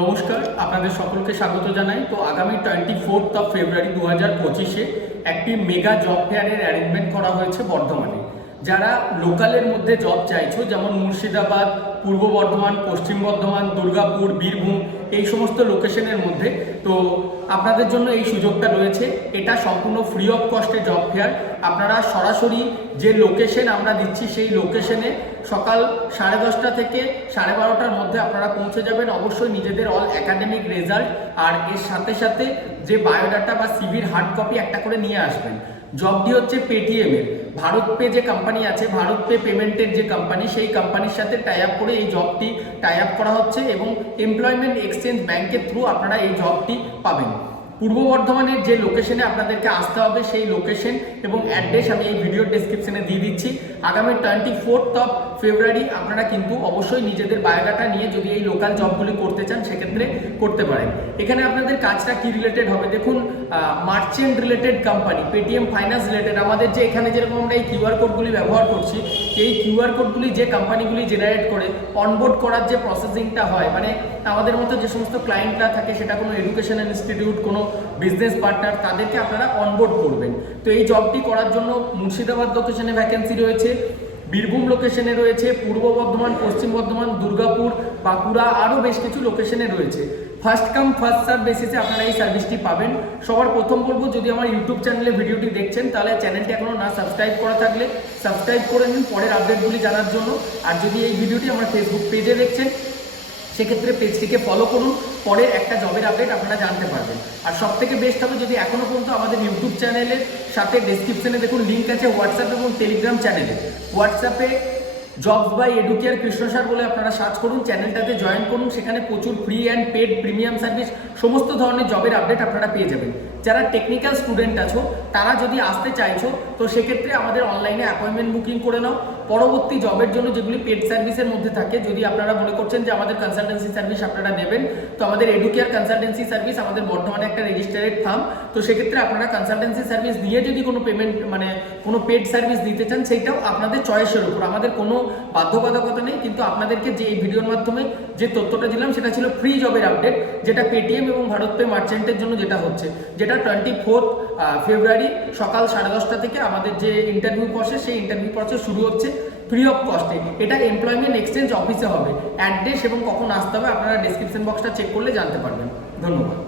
নমস্কার, আপনাদের সকলকে স্বাগত জানাই। তো আগামী 24 ফেব্রুয়ারি 2025-এ একটি মেগা জব ফেয়ারের অ্যারেঞ্জমেন্ট করা হয়েছে বর্ধমানে। যারা লোকালের মধ্যে জব চাইছো, যেমন মুর্শিদাবাদ, পূর্ব বর্ধমান, পশ্চিম বর্ধমান, দুর্গাপুর, বীরভূম, এই সমস্ত লোকেশনের মধ্যে, তো আপনাদের জন্য এই সুযোগটা রয়েছে। এটা সম্পূর্ণ ফ্রি অফ কস্টে জব ফেয়ার। আপনারা সরাসরি যে লোকেশন আমরা দিচ্ছি সেই লোকেশনে সকাল 10:30 থেকে 12:30-র মধ্যে আপনারা পৌঁছে যাবেন। অবশ্যই নিজেদের অল একাডেমিক রেজাল্ট আর এর সাথে সাথে যে বায়োডাটা বা সিভির হার্ড কপি একটা করে নিয়ে আসবেন। জবটি হচ্ছে পেটিএম এর, ভারত পে যে কোম্পানি আছে, ভারত পে পেমেন্টের যে কোম্পানি, সেই কোম্পানির সাথে টাই আপ করে এই জবটি টাই আপ করা হচ্ছে এবং এমপ্লয়মেন্ট এক্সচেঞ্জ ব্যাংকের থ্রু আপনারা এই জবটি পাবেন। পূর্ব বর্ধমানের যে লোকেশনে আপনাদেরকে আসতে হবে সেই লোকেশন এবং অ্যাড্রেস আমি এই ভিডিওর ডেসক্রিপশনে দিয়ে দিচ্ছি। আগামী 24 ফেব্রুয়ারি আপনারা কিন্তু অবশ্যই নিজেদের বায়োডাটা নিয়ে যদি এই লোকাল জবগুলি করতে চান সেক্ষেত্রে করতে পারেন। এখানে আপনাদের কাজটা কি রিলেটেড হবে দেখুন, merchant related company, Paytm finance related, আমাদের যে এখানে যেরকম আমরা এই কিউআর কোডগুলি ব্যবহার করছি, এই কিউআর কোডগুলি যে কোম্পানিগুলি জেনারেট করে অনবোর্ড করার যে প্রসেসিংটা হয়, মানে আমাদের মতো যে সমস্ত ক্লায়েন্টরা থাকে, সেটা কোনো এডুকেশনাল ইনস্টিটিউট, কোনো বিজনেস পার্টনার, তাদেরকে আপনারা অনবোর্ড করবেন। তো এই জবটি করার জন্য মুর্শিদাবাদ লোকেশনে ভ্যাকেন্সি রয়েছে, বীরভূম লোকেশনে রয়েছে, পূর্ব বর্ধমান, পশ্চিম বর্ধমান, দুর্গাপুর, বাঁকুড়া, আরও বেশ কিছু লোকেশনে রয়েছে। ফার্স্ট কাম ফার্স্ট সার্ভ বেসিসে আপনারা এই সার্ভিসটি পাবেন। সবার প্রথম বলবো, যদি আমার ইউটিউব চ্যানেলে ভিডিওটি দেখছেন তাহলে চ্যানেলটি এখনও না সাবস্ক্রাইব করা থাকলে সাবস্ক্রাইব করে নিন পরের আপডেটগুলি জানার জন্য। আর যদি এই ভিডিওটি আমার ফেসবুক পেজে দেখছেন সেক্ষেত্রে পেজটিকে ফলো করুন, পরের একটা জবের আপডেট আপনারা জানতে পারবেন। আর সব থেকে বেস্ট হবে যদি এখনও পর্যন্ত আমাদের ইউটিউব চ্যানেলের সাথে ডেসক্রিপশনে দেখুন লিঙ্ক আছে হোয়াটসঅ্যাপ এবং টেলিগ্রাম চ্যানেলে। হোয়াটসঅ্যাপে jobs by Educare Krishna sir বলে আপনারা সার্চ করুন, চ্যানেলটাতে জয়েন করুন। সেখানে প্রচুর free and paid premium service, সমস্ত ধরনের জবের আপডেট আপনারা পেয়ে যাবেন। যারা টেকনিক্যাল স্টুডেন্ট আছো, তারা যদি আসতে চাইছো তো সেক্ষেত্রে আমাদের অনলাইনে অ্যাপয়েন্টমেন্ট বুকিং করে নাও। পরবর্তী জবের জন্য যেগুলি পেড সার্ভিসের মধ্যে থাকে, যদি আপনারা মনে করছেন যে আমাদের কনসালটেন্সি সার্ভিস আপনারা নেবেন, তো আমাদের এডুকেয়ার কনসালটেন্সি সার্ভিস আমাদের বর্তমানে একটা রেজিস্টার্ড ফার্ম। তো সেক্ষেত্রে আপনারা কনসালটেন্সি সার্ভিস নিয়ে যদি কোনো পেমেন্ট মানে কোনো পেড সার্ভিস দিতে চান, সেইটাও আপনাদের চয়েসের উপর, আমাদের কোনো বাধ্যবাধকতা নেই। কিন্তু আপনাদেরকে যে এই ভিডিওর মাধ্যমে যে তথ্যটা দিলাম সেটা ছিল ফ্রি জবের আপডেট, যেটা পেটিএম এবং ভারত পে মার্চেন্টের জন্য যেটা হচ্ছে, যেটা 24 ফেব্রুয়ারি সকাল 10:30 থেকে আমাদের যে ইন্টারভিউ প্রসেস, সেই ইন্টারভিউ প্রসেস শুরু হচ্ছে ফ্রি অফ কস্টে। এটা এমপ্লয়মেন্ট এক্সচেঞ্জ অফিসে হবে। অ্যাড্রেস এবং কখন আসতে হবে আপনারা ডেসক্রিপশন বক্সটা চেক করলে জানতে পারবেন। ধন্যবাদ।